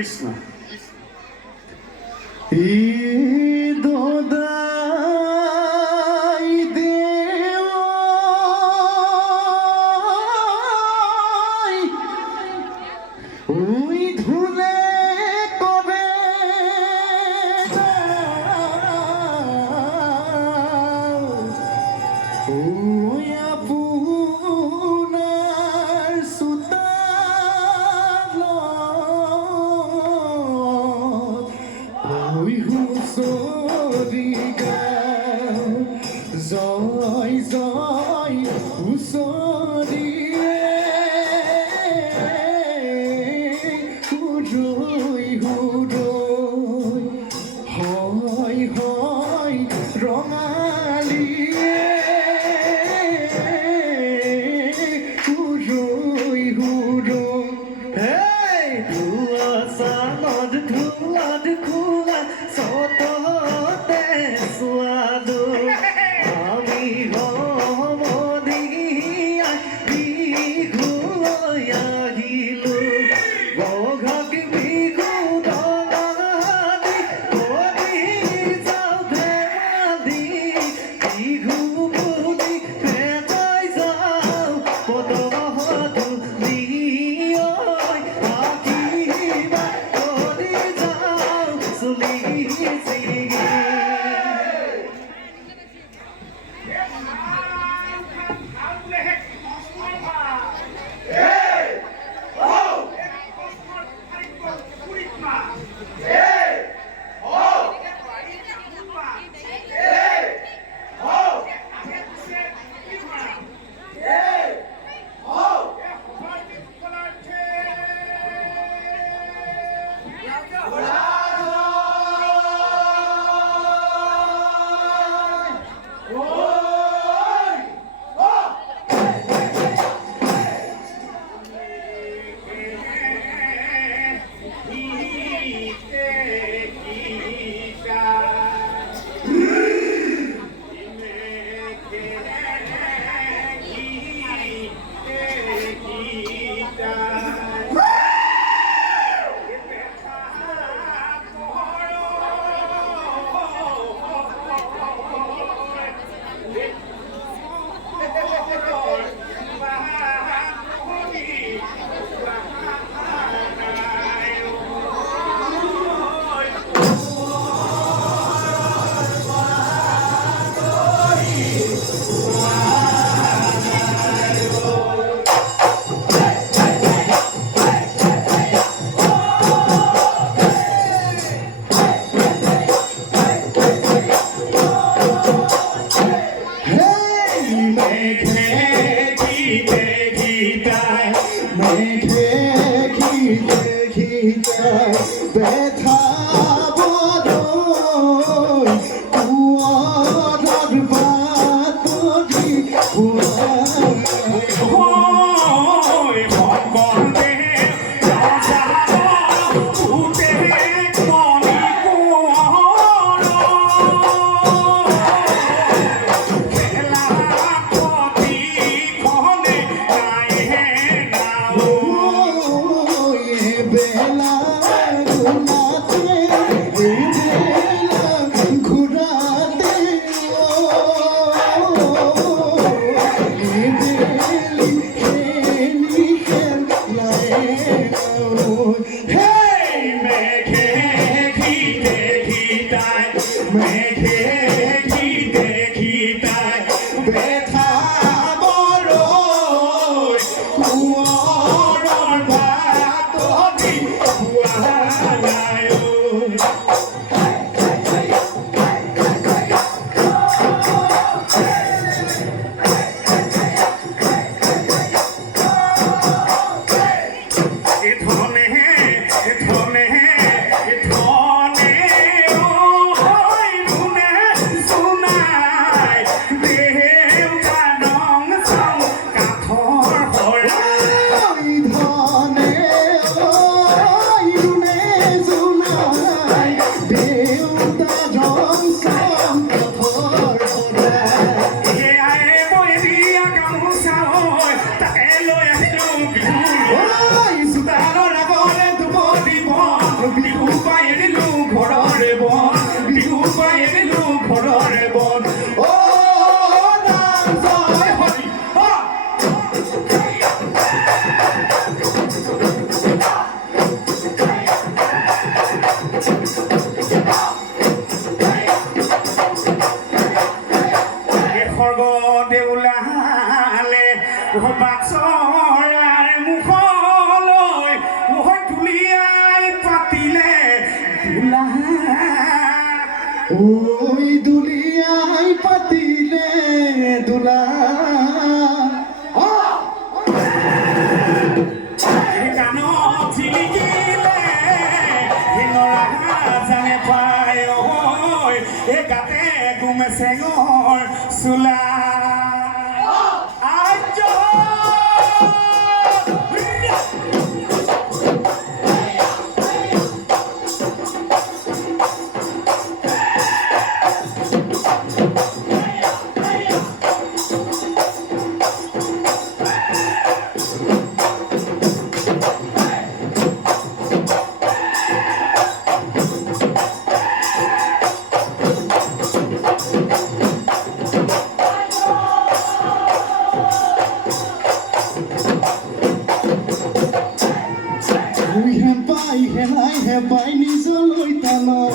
কৃষ্ণ জয় জয় হুঁচৰিয়ে হুৰৈ হুৰৈ হয় হয় ৰঙালীয়ে হুৰৈ হুৰৈ হেই ধোৱা চানত ধোৱাত খোলা চততে চোৱাদো ব্যথা বদই কুঁৱৰৰ বাতৰি ওই দুলিয়ায় পাতিলে দুলা Senhor, Sula. Hebai ni zoloi tano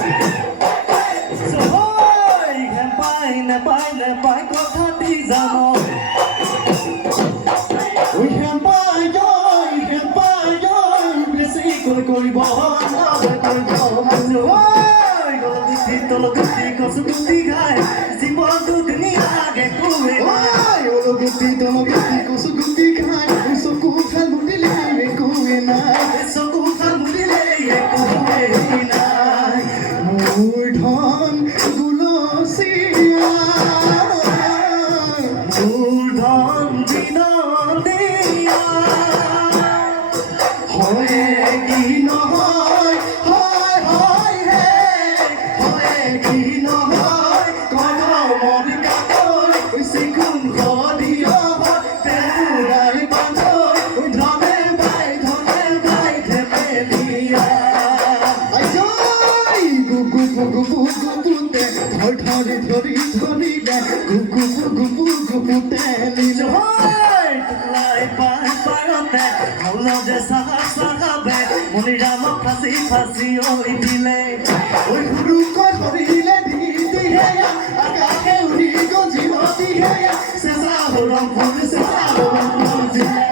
Sohoi hebai kotha di jano Oi hebai joy besi koi bahana koi bahana Sohoi tolo guti kosu guti gai jibon dugni age kuwe Oi olo guti tolo guti kosu guti gai uso ku khal mudile kuwe na so ku khal mudile kuwe na Murdhan gulosiya Murdhan dinodiya Hoye ki nohoy hoy hoy he Hoye ki nohoy kono modika koi sikun khodiya tenurai banoi dhone bai thepe liya Gugu gugu gugu pute thori thori thori le gugu gugu gugu teli Sohoi tuklai parote haulo de sahabe moni rama phasi oi dile oi huru ko thorile diti he ya akake uri go jiloti he ya sesa horam jile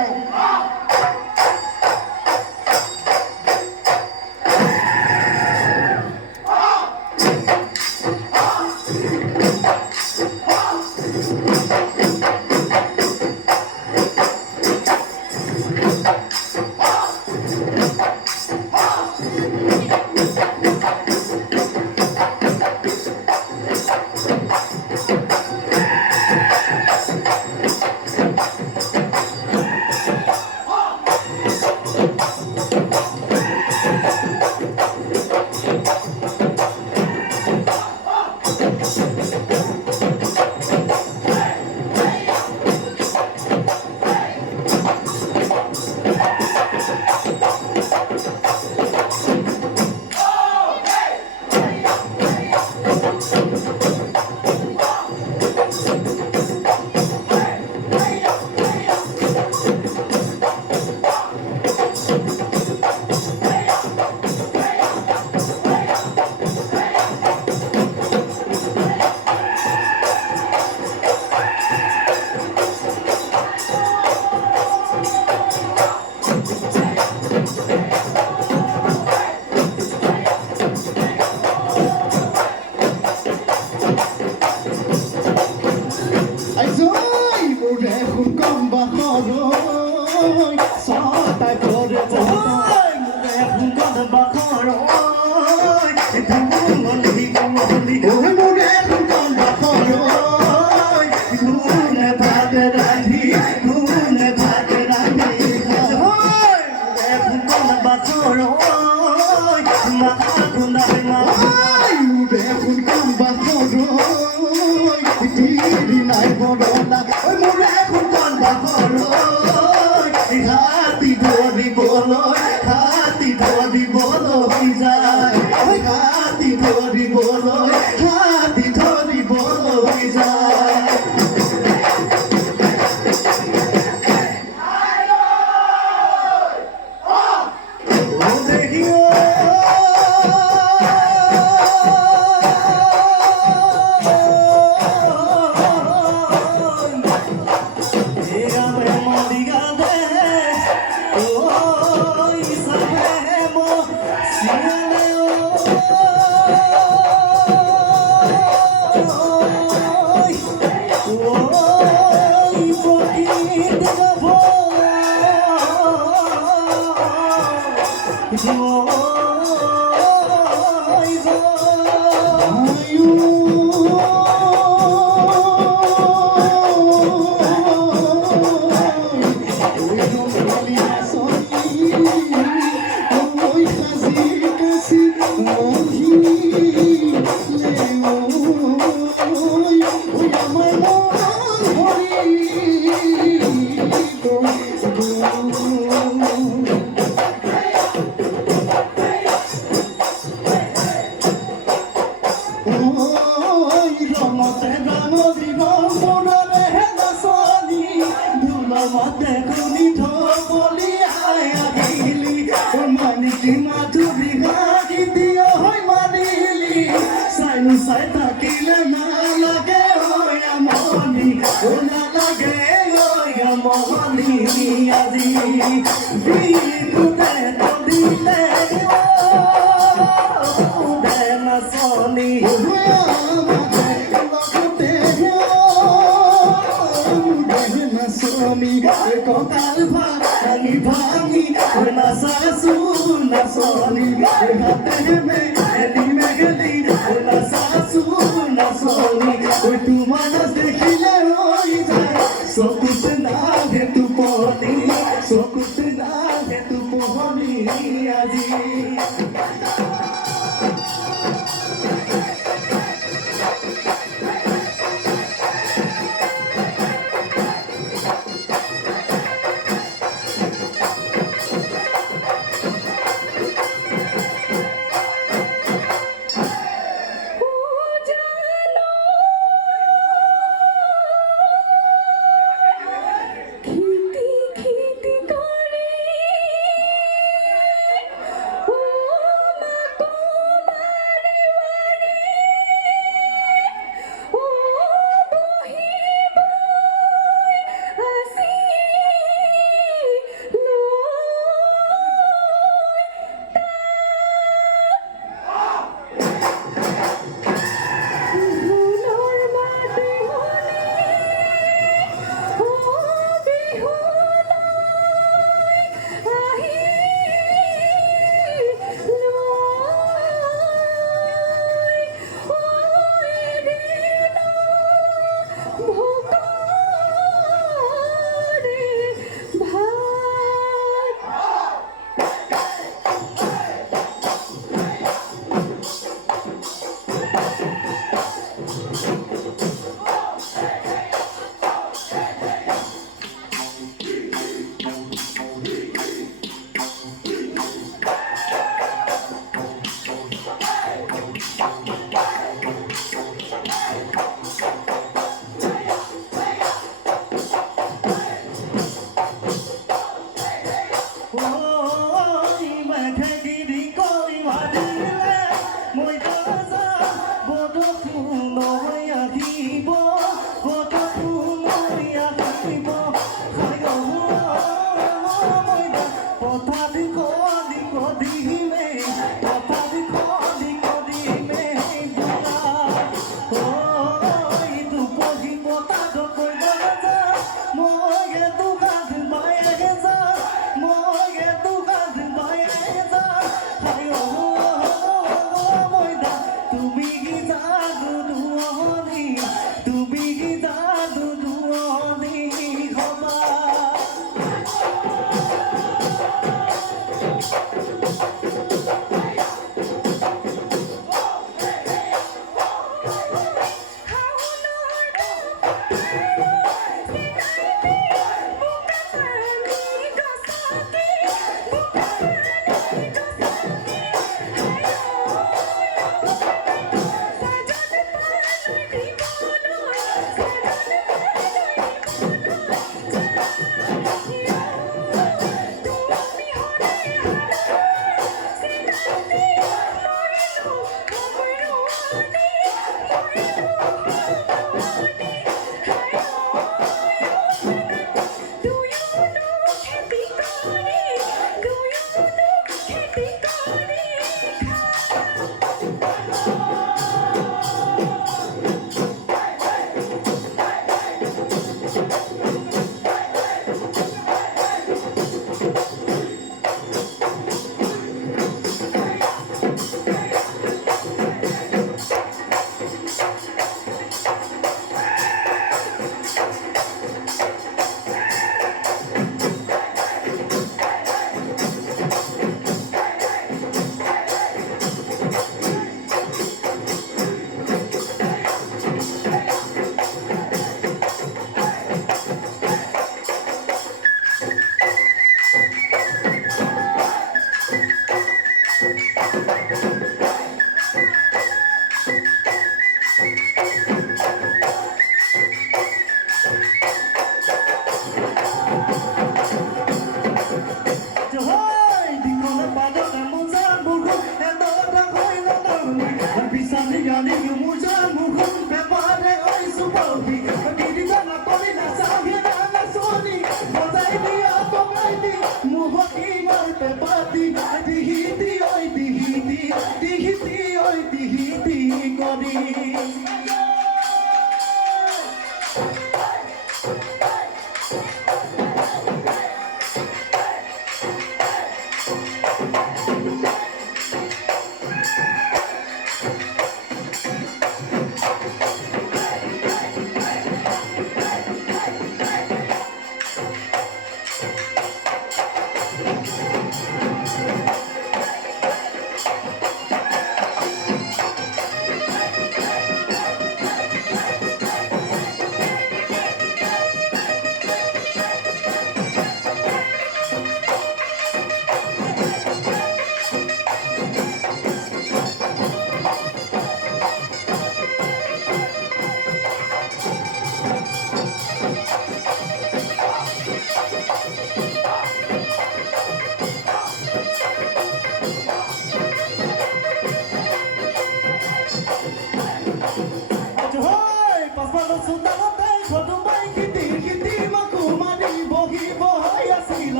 ৰমতে Ramoji মনৰে নাচনি ধুলমতে শুনি থলি I আহিলি মানিকি মাধুৰী গাগি দিয় হৈ মানিলি চাইনো চাই থাকিলে নালাগে আমনি নালাগে আমনি আজি বিহুতে দিলে নাচনি কঁকাল ভাঙি ভাঙি নাচাছো নাচনি হাতে মেলি মেঘেলি নাচাছো নাচনি তোমাৰ নাচ দেখিলে হৈ যায় চকুত নাভে টোপনি চকুত নাভে টোপনি আজি জানি মুজার মুখুন ব্যাপারে ওই সুবৌদি দিদি জানা করি না সামনে না সোনি বজাই দিয়া তোমায় দি মুহকি মারতে পাতি দিহিতি ওই দিহিতি করি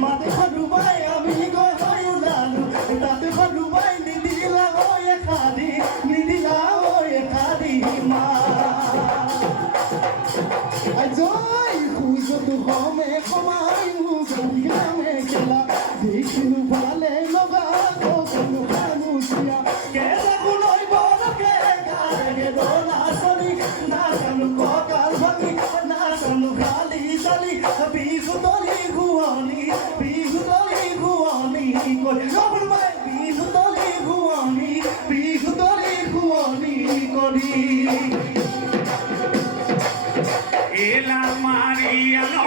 Mate Dubai, amigo, Hayulanu, Tate Dubai, Nidila, Oye Khadi, Nidila, Oye Khadi, Ma. Ajay, who's the home, who's the Yame Killa, Dikinu Vale, Nova, Okunu Hanusia, Kesa Kunoi Bona Keka, Gedona Soni, Nasanu Kokal Baki, Nasanu Kali Sali, Bihu Doli Guani, Bihu Doli Guani, Bihu Doli Guani, Bihu Doli Guani, Kori. Ela Maria no